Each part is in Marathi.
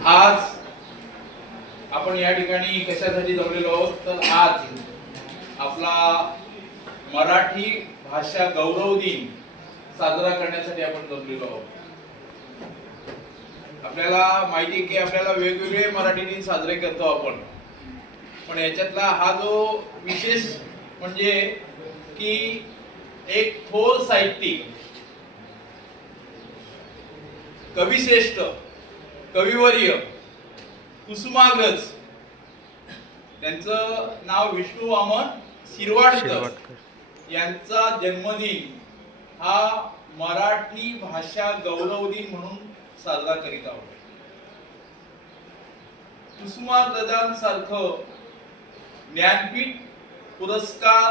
आज आपण या ठिकाणी कशासाठी जमलेलो आहोत तर आज आपला मराठी भाषा गौरव दिन साजरा करण्यासाठी आपण जमलेलो आहोत। आपल्याला माहिती आहे की आपल्याला वेगवेगळे मराठी दिन साजरे करतो आपण, पण याच्यातला हा जो विशेष म्हणजे की एक थोर साहित्यिक कविश्रेष्ठ कविवर्य कुसुमाग्रज त्यांचं नाव विष्णू वामन शिरवाडकर यांचा जन्मदिन हा मराठी भाषा गौरव दिन म्हणून साजरा करीत आहोत। कुसुमाग्रजांसारखं ज्ञानपीठ पुरस्कार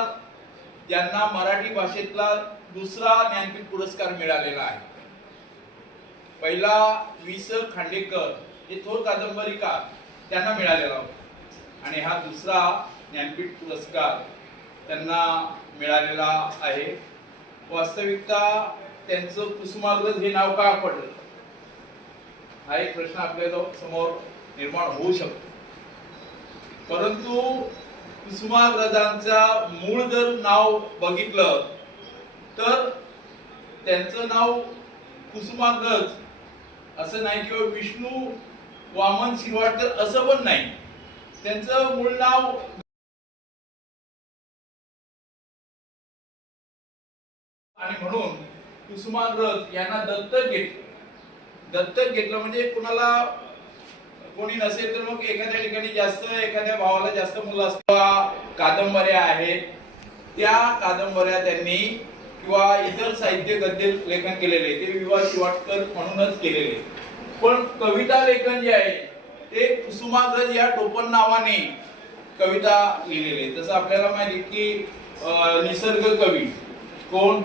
ज्यांना मराठी भाषेतला दुसरा ज्ञानपीठ पुरस्कार मिळालेला आहे। पहिला वि.स. खांडेकर हे थोर कादंबरीकार त्यांना मिळालेला होता आणि हा दुसरा ज्ञानपीठ पुरस्कार त्यांना मिळालेला आहे। वास्तविकता त्यांचं कुसुमाग्रज हे नाव का पडलं हा एक प्रश्न आपल्या समोर निर्माण होऊ शकतो, परंतु कुसुमाग्रजांचा मूळ जर नाव बघितलं तर त्यांचं नाव कुसुमाग्रज असं नाही किंवा विष्णू वामन शिरवाडकर असं पण नाही, त्यांचं मूळ नाव आणि म्हणून कुसुमाग्रज यांना दत्तक घेतलं म्हणजे कुणाला कोणी नसेल तर मग एखाद्या ठिकाणी जास्त एखाद्या भावाला जास्त मुलं असतात। कादंबऱ्या आहेत त्या कादंबऱ्या त्यांनी किंवा इतर साहित्य गद्य लेखन केलेले ते विवा शिरवाडकर म्हणूनच केलेले, पण कविता लेखन जे आहे ते कुसुमाग्रज या टोपण नावाने कविता लिहिलेले। तसं आपल्याला माहिती की निसर्ग कवी कोण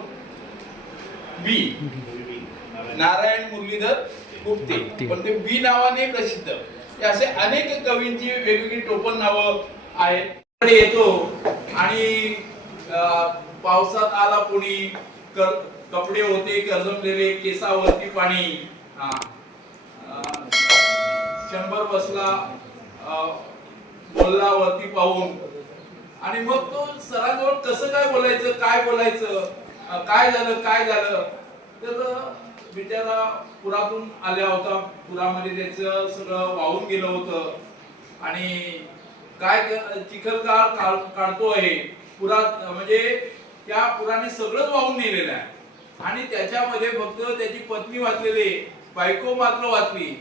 बी नारायण मुरलीधर गुप्ते, पण ते बी नावाने प्रसिद्ध। असे अनेक कवींची वेगवेगळी टोपण नावं आहेत। येतो आणि पावसात आला कोणी कपडे होते करजमलेले केसावरती पाणी, 100 बसला बोलला वरती पाहून, आणि मग तो सरांजवळ कसं काय बोलायचं काय झालं तर बिचारा पुरातून आल्या होता, पुरामध्ये त्याचं सगळं वाहून गेलं होतं आणि काय चिखलगाळ काढतो आहे पुरात, म्हणजे त्या पुराने सगळंच वाहून नेलेलं आहे आणि त्याच्यामध्ये फक्त त्याची पत्नी वाचलेली, बायको मात्र वाचली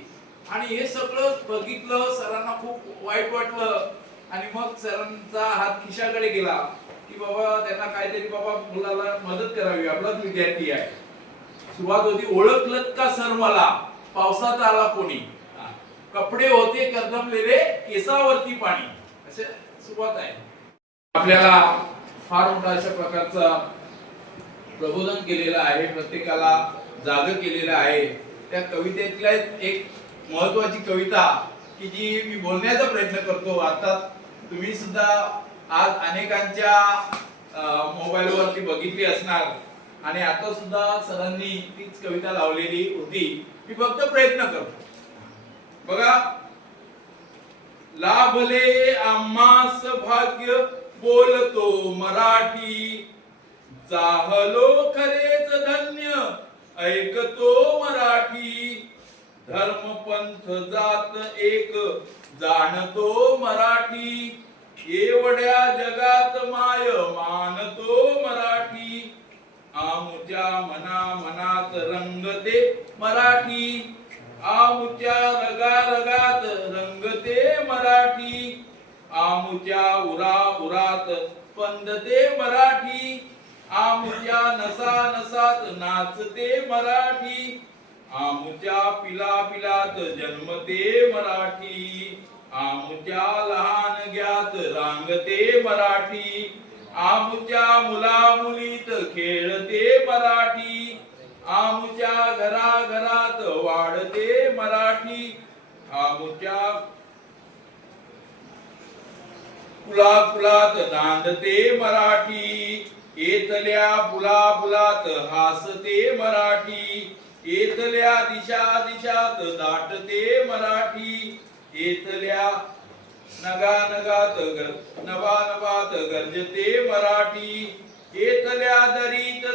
आणि हे सगळं बघितलं सरांना खूप वाईट वाटलं आणि मग सरांचा हात खिशाकडे गेला की बाबा त्यांना काहीतरी बाबा मुलाला मदत करावी, आपलाच विद्यार्थी आहे। सुरुवात होती, ओळखलत का सर मला पावसात आला कोणी, कपडे होते करदमलेले केसावरती पाणी, असे सुरुवात आहे। आपल्याला फार मोठा अशा प्रकारचा प्रबोधन केलेलं आहे, प्रत्येकाला जाग केलेलं आहे। त्या कवितेतल्या एक महत्वाची कविता की जी मी बोलण्याचा प्रयत्न करतो, आता तुम्ही सुद्धा आज अनेकांच्या मोबाईल वरती बघितली असणार आणि आता सुद्धा सरांनी तीच कविता लावलेली होती, मी फक्त प्रयत्न करतो। बघा, लाभले आम्हास भाग्य बोलतो मराठी, जाहलो खरेच धन्य ऐकतो मराठी, धर्म पंथ जात एक जाणतो मराठी, एवढ्या जगात माय मानतो मराठी, आमुच्या मनात रंगते मराठी, आमुच्या रगात रंगते मराठी, आमुच्या उरात स्पंदते मराठी, आमुच्या नसात नाचते मराठी, आमुच्या पिलात जन्मते मराठी, आमुच्या लहान ग्यात रांगते मराठी, आमुच्या मुलीत खेळते मराठी, आमुच्या घरात वाढते मराठी, आमुच्या फुलात नांदते मराठी, येतल्या फुलात हासते मराठी, येतल्या दिशा दिशात दाटते मराठी, येतल्या नगा नगात नवा नवात गरजते मराठी, येतल्या दरीत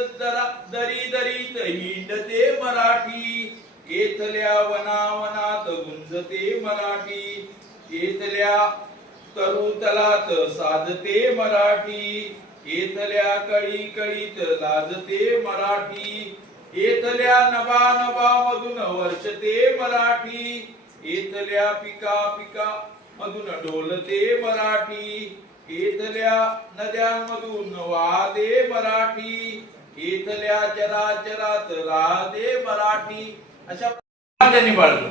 दरी दरीत हिंडते मराठी, येतल्या वनावनात गुंजते मराठी, येतल्या तरुतलात साधते मराठी, येतल्या कळी कळीत लाजते मराठी, येतल्या नभा नभा मधून वर्षते मराठी, येतल्या पिका पिका मधून डोलते मराठी, येतल्या नद्यांमधून वाहते मराठी, येतल्या चराचरात राहते मराठी. अशा त्यांनी बाळगलं.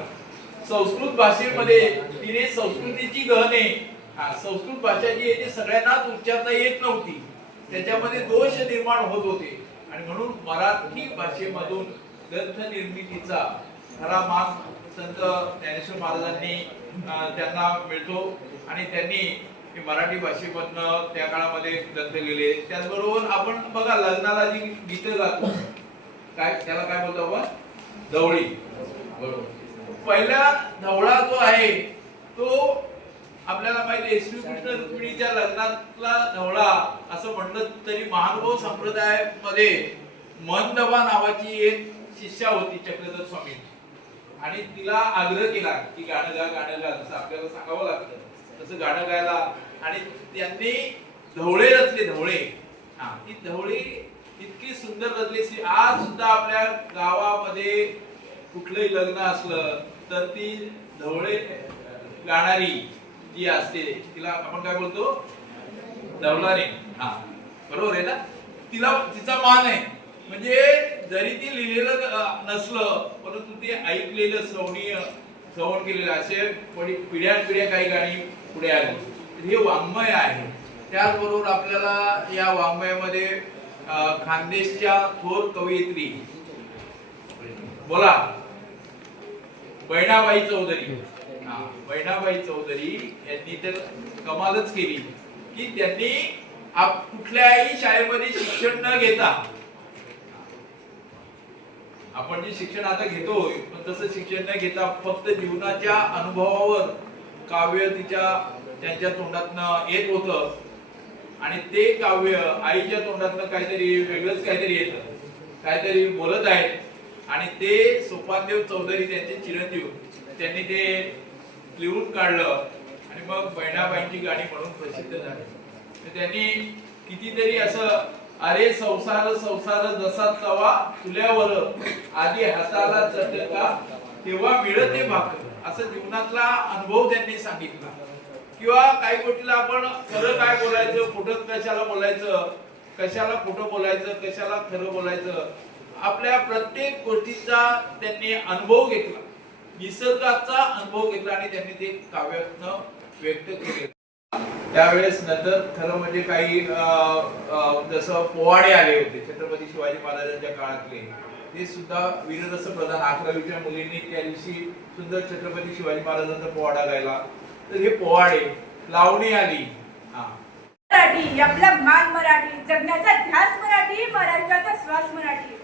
संस्कृत भाषेमध्ये तिने संस्कृतीची गहने, संस्कृत भाषा जी आहे ती सगळ्यांनाच उच्चारता येत नव्हती, त्याच्यामध्ये दोष निर्माण होत होते आणि म्हणून मराठी भाषेमधून ग्रंथ निर्मितीचा खरा मान संत ज्ञानेश्वर महाराजांनी त्यांना मिळतो आणि त्यांनी मराठी भाषेमधनं त्या काळामध्ये ग्रंथ लिहिले. त्याचबरोबर आपण बघा लग्नाला जी गीतं गातो काय त्याला काय बोलतो आपण, ढवळी. बरोबर. पहिला ढवळा जो आहे तो आपल्याला माहिती आहे श्रीकृष्ण रुक्मिणीच्या लग्नातला ढवळा असं म्हटलं तरी महानुभव संप्रदायामध्ये मनदबा नावाची एक शिष्या होती चक्रधर स्वामी आणि तिला आग्रह केला की गाणं गा गाणं गा, जसं आपल्याला सांगावं लागतं तसं गाणं गायला आणि त्यांनी ढवळे रचले. ढवळे ती ढवळी इतकी सुंदर रचली. आज सुद्धा आपल्या गावामध्ये कुठलंही लग्न असलं तर ती ढवळे गाणारी जी असते तिला आपण काय बोलतो, ढवलारी. बरोबर आहे ना. तिला तिचा मान आहे. म्हणजे जरी ती लिहिलेलं नसलं परंतु ते ऐकलेलं श्रवण केलेलं असे पिढ्या काही गाणी पुढे आली. हे वाङ्मय आहे. त्याचबरोबर आपल्याला या वाङ्मयामध्ये खानदेशच्या थोर कवयित्री बोला बहिणाबाई चौधरी. बहिणाबाई चौधरी यांनी तर कमालच केली की त्यांनी कुठल्याही शाळेमध्ये शिक्षण न घेता, आपण जे शिक्षण आता घेतोय पण तसं शिक्षण न घेता फक्त जीवनाच्या अनुभवावर काव्य त्यांच्या तोंडातनं येत होतं आणि ते काव्य आईच्या तोंडातनं काहीतरी वेगळंच काहीतरी येतं, काहीतरी बोलत आहेत आणि ते सोपानदेव चौधरी त्यांचे चिरंजीव त्यांनी ते लिहून काढलं आणि मग बहिणाबाईंची गाणी म्हणून प्रसिद्ध झाली. त्यांनी कितीतरी असं अरे संसार संसार जसा तवा तुल्यावर आधी हाताला चटका तेव्हा मिळते भाकर असं जीवनातला अनुभव त्यांनी सांगितला. किंवा काही गोष्टीला आपण खरं काय बोलायचं, खोटं कशाला बोलायचं, कशाला खोटं बोलायचं, कशाला खरं बोलायचं, आपल्या प्रत्येक गोष्टीचा त्यांनी अनुभव घेतला, निसर्गाचा अनुभव घेतला आणि त्यांनी ते काव्यातनं व्यक्त केले. त्यावेळेस नंतर खरं म्हणजे काही जसं पोवाडे आले होते छत्रपती शिवाजी महाराजांच्या काळातले, ते सुद्धा वीररस प्रधान 11वीच्या मुलींनी त्या दिवशी सुंदर छत्रपती शिवाजी महाराजांचा पोवाडा गायला. तर हे पोवाडे लावणी आली. मराठी आपला मान मराठी, जगण्याचा ध्यास मराठी, महाराष्ट्राचा श्वास मराठी.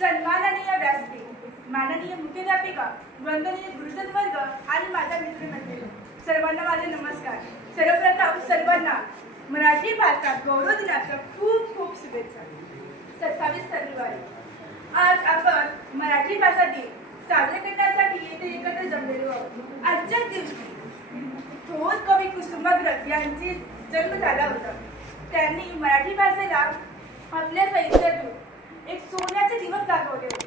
सन्माननीय व्यासपीठ, माननीय मुख्याध्यापिका, वंदनीय गुरुजन वर्ग आणि माझा मित्रमंडळी, सर्वांना माझे नमस्कार. सर्वप्रथम सर्वांना मराठी भाषा गौरव दिनाच्या खूप खूप शुभेच्छा. 27 फेब्रुवारी आज आपण मराठी भाषा दिन साजरे करण्यासाठी येथे एकत्र जमलेलो आहोत. आजच्या दिवशी थोर कवी कुसुमाग्रज यांची जन्म झाला होता. त्यांनी मराठी भाषेला आपल्या साहित्यातून एक सोन्याचे दिवस दाखवले होते.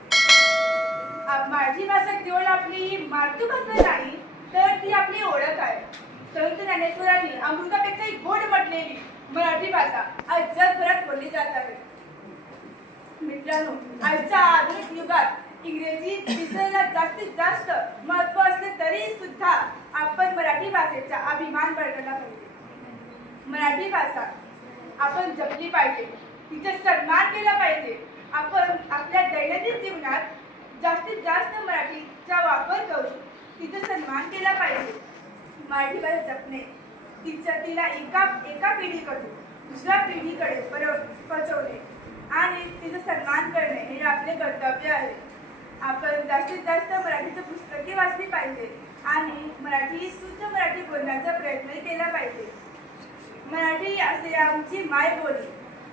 मराठी भाषा केवळ आपली मातृभाषा नाही तर ती आपली ओळख आहे. संत ज्ञानेश्वरांनी अमृतापेक्षाही गोड म्हटलेली मराठी भाषा आज जगभरात बोलली जात आहे. मित्रांनो, आजच्या आधुनिक युगात इंग्रजी विषयाला जास्तीत जास्त महत्त्व असले तरी सुद्धा आपण मराठी भाषेचा अभिमान बाळगला पाहिजे. मराठी भाषा आपण जपली पाहिजे, तिचा सन्मान केला पाहिजे. आपण आपल्या दैनंदिन जीवनात जास्तीत जास्त मराठीचा वापर करून तिचा सन्मान केला पाहिजे. मराठी भाषा जपणे, तिला एका पिढीकडून दुसऱ्या पिढीकडे पोहोचवणे आणि तिचा सन्मान करणे हे आपले कर्तव्य आहे. आपण जास्तीत जास्त मराठीचं पुस्तके वाचली पाहिजे आणि शुद्ध मराठी बोलण्याचा प्रयत्नही केला पाहिजे. मराठी असे आमची मायबोली,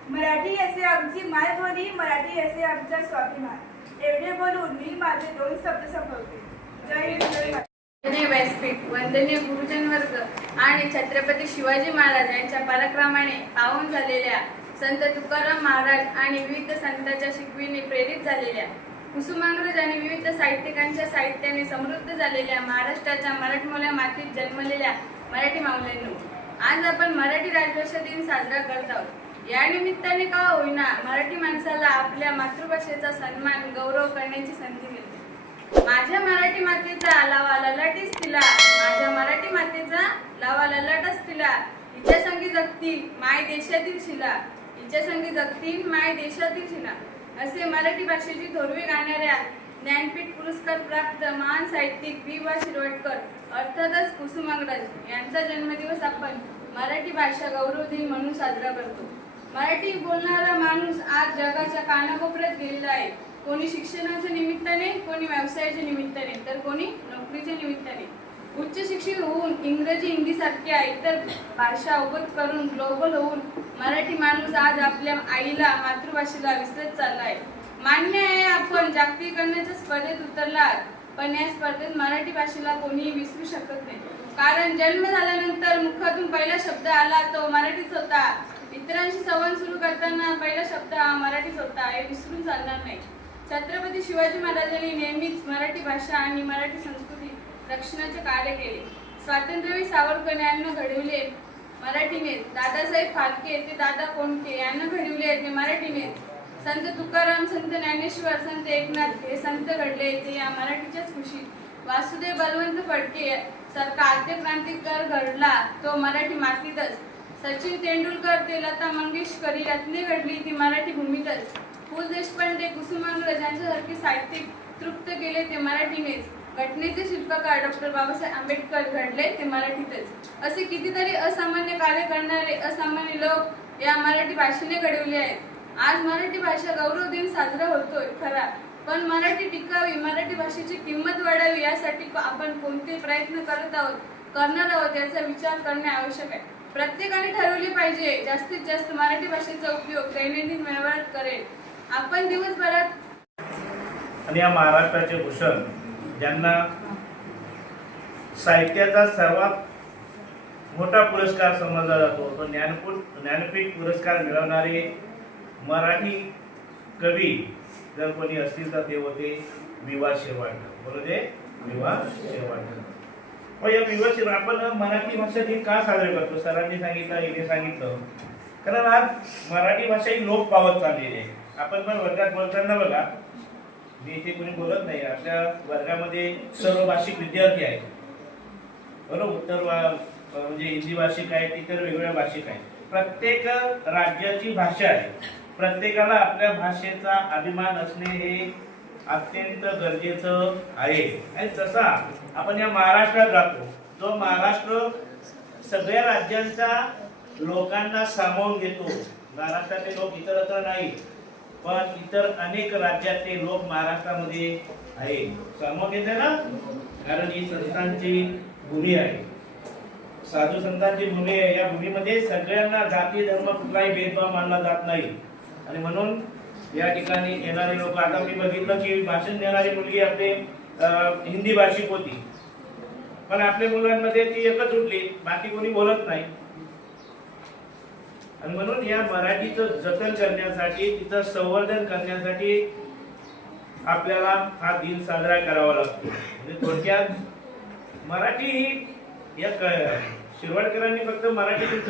मराठी असे आमची मायबोली, मराठी असे आमचा स्वाभिमान. एवढे बोलून मी माझे 2 शब्द संपवते. जय हिंद, जय महाराष्ट्र. वंदनीय व्यासपीठ, वंदनीय गुरुजन वर्ग आणि छत्रपती शिवाजी महाराज यांच्या पराक्रमाने पावन झालेल्या संत तुकाराम महाराज आणि विविध संतांच्या शिकविणे प्रेरित झालेल्या कुसुमाग्रज आणि विविध साहित्यिकांच्या साहित्याने समृद्ध झालेल्या महाराष्ट्राच्या मराठमोळ्या मातीत जन्मलेल्या मराठी माऊल्यांनो, आज आपण मराठी राजभाषा दिन साजरा करत आहोत. या निमित्ताने का होईना मराठी माणसाला आपल्या मातृभाषेचा सन्मान गौरव करण्याची संधी मिळते. माझ्या मराठी मातेचा लावा ललाटीस तिला, माझ्या मराठी मातेचा लावा ललाटच तिला, हिच्या संगी जगतील माय देशातील शिला, हिच्या संगी जगतील माय देशातील शिला, असे मराठी भाषेची थोरवी गाणाऱ्या ज्ञानपीठ पुरस्कार प्राप्त महान साहित्यिक वि. वा. शिरवाडकर अर्थातच कुसुमाग्रज यांचा जन्मदिवस आपण मराठी भाषा गौरव दिन म्हणून साजरा करतो. मराठी बोलणारा माणूस आज जगाच्या कानाकोपऱ्यात गेलेला आहे. कोणी शिक्षणाच्या निमित्ताने, कोणी व्यवसायाच्या निमित्ताने, तर कोणी नोकरीच्या निमित्ताने. उच्च शिक्षित होऊन इंग्रजी, हिंदी सारख्या इतर भाषा अवगत करून ग्लोबल होऊन मराठी माणूस आज आपल्या आईला, मातृभाषेला विसरत चालला आहे. मान्य आहे आपण जागतिकीकरणाच्या स्पर्धेत उतरला, पण या स्पर्धेत मराठी भाषेला कोणीही विसरू शकत नाही. कारण जन्म झाल्यानंतर मुखातून पहिला शब्द आला तो मराठीच होता. इतरांशी संवाद सुरू करताना पहिला शब्द हा मराठीच होता, हे विसरून चालणार नाही. छत्रपती शिवाजी महाराजांनी नेहमीच मराठी भाषा आणि मराठी संस्कृती रक्षणाचे कार्य केले. स्वातंत्र्यवीर सावरकर यांना घडविले मराठीनेच, दादासाहेब फाळके ते दादा कोंडके यांना घडविले ते मराठीनेच, संत तुकाराम, संत ज्ञानेश्वर, संत एकनाथ हे संत घडले ते या मराठीच्याच खुशीत, वासुदेव बळवंत फडके सारखा आद्य क्रांतिकार घडला तो मराठी मातीतच, सचिन तेंडुलकर ते लता मंगेशकर ही रत्ने घडली ती मराठी भूमीतच, पु. ल. देशपांडे, कुसुमाग्रज यांच्यासारखे साहित्यिक तृप्त केले ते मराठीनेच, घटनेचे शिल्पकार डॉ. बाबासाहेब आंबेडकर घडले ते मराठीतच. असे कितीतरी असामान्य कार्य करणारे असामान्य लोक या मराठी भाषेने घडविले आहेत. आज मराठी भाषा गौरव दिन साजरा होतोय खरा, पण मराठी टिकावी, मराठी भाषेची किंमत वाढावी यासाठी आपण कोणते प्रयत्न करणार आहोत याचा विचार करणे आवश्यक आहे. प्रत्येकाने ठरवले पाहिजे जास्तीत जास्त मराठी भाषेचा उपयोग दैनंदिन व्यवहारात करेल. आपण दिवसभरात आणि या महाराष्ट्राचे भूषण ज्यांना साहित्याचा सर्वात मोठा पुरस्कार समजला जातो तो ज्ञानपीठ पुरस्कार मिळवणारे मराठी कवी जर कोणी असतील तर ते होते वि. वा. शिरवाडकर. बोलू दे, वि. वा. शिरवाडकर. या वि. वा. शिरवाडकर आपण मराठी भाषा दिन का साजरे करतो? सरांनी सांगितलं, हिने सांगितलं, कारण आज मराठी भाषा ही लोप पावत चाललेली आहे. आपण पण वर्गात बोलताना बघा, मी इथे कोणी बोलत नाही, आपल्या वर्गामध्ये सर्व भाषिक विद्यार्थी आहेत, बरोबर. म्हणजे हिंदी भाषिक आहेत, इतर वेगवेगळ्या भाषिक आहेत. प्रत्येक राज्याची भाषा आहे. प्रत्येकाला आपल्या भाषेचा अभिमान असणे हे अत्यंत गरजेचं आहे. आणि तसा आपण या महाराष्ट्रात राहतो, जो महाराष्ट्र सगळ्या राज्यांच्या लोकांना सामावून घेतो. महाराष्ट्रातले लोक इतरत्र नाही, पण इतर अनेक राज्यातले लोक महाराष्ट्रामध्ये आहे. सामावून घेते ना, कारण ही संतांची भूमी आहे, साधू संतांची भूमी आहे. या भूमीमध्ये सगळ्यांना जाती धर्म कुठलाही भेदभाव मानला जात नाही. आणि म्हणून या ठिकाणी येणारे लोक, आता मी बघितलं की भाषण देणारी मुलगी आपले हिंदी भाषिक होती, पण आपल्या मुलांमध्ये ती एकच उठली, बाकी कोणी बोलत नाही. आणि म्हणून या मराठीचं जतन करण्यासाठी, तिचं संवर्धन करण्यासाठी आपल्याला हा दिन साजरा करावा लागतो. म्हणजे थोडक्यात मराठी ही एक शिरवाडकरांनी फक्त मराठीतून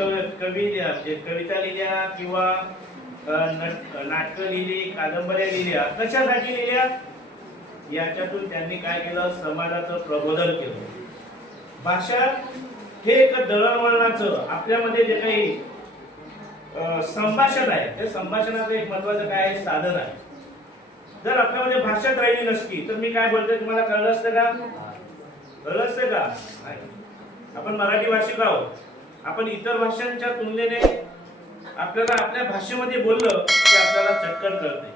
कविता लिहिल्या किंवा नाटकं लिहिली, कादंबऱ्या लिहिल्या, कशासाठी लिहिल्या? याच्यातून त्यांनी काय केलं? समाजाचं प्रबोधन केलं. भाषा हे एक दळणवळणाचं आपल्यामध्ये जे काही संभाषण आहे, ते संभाषणाचं एक महत्वाचं काय आहे? साधन आहे. जर आपल्यामध्ये भाषाच राहिली नसती तर मी काय बोलतोय तुम्हाला कळलं असतं का? कळलं असतं का? आपण मराठी भाषिक आहोत. आपण इतर भाषांच्या तुलनेने आपल्याला आपल्या भाषेमध्ये बोललं की आपल्याला चटकन कळते.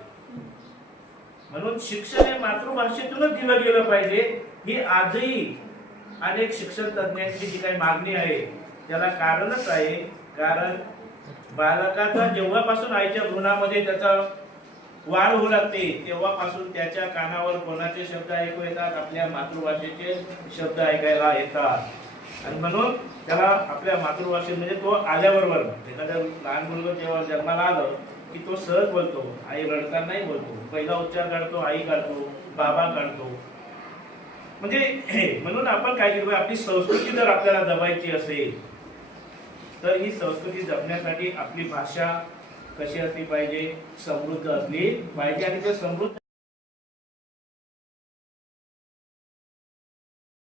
म्हणून शिक्षण हे मातृभाषेतूनच दिलं गेलं पाहिजे, ही आजही अनेक शिक्षण तज्ञांची जी काही मागणी आहे त्याला कारणच आहे. कारण बालकाचा जेव्हापासून आईच्या भ्रूणामध्ये त्याचा वाढ होऊ लागते तेव्हापासून त्याच्या कानावर कोणाचे शब्द ऐकू येतात, आपल्या मातृभाषेचे शब्द ऐकायला येतात. आणि म्हणून त्याला आपल्या मातृभाषेत म्हणजे तो आल्याबरोबर एखाद्या लहान मुलगा जेव्हा जन्माला आलं की तो सहज बोलतो, आई रडतानाही बोलतो, पहिला उच्चार काढतो, आई काढतो, बाबा काढतो. म्हणजे म्हणून आपण काय केलं, आपली संस्कृती जर आपल्याला जपायची असेल तर ही संस्कृती जपण्यासाठी आपली भाषा कशी असली पाहिजे, समृद्ध असली पाहिजे. आणि ते समृद्ध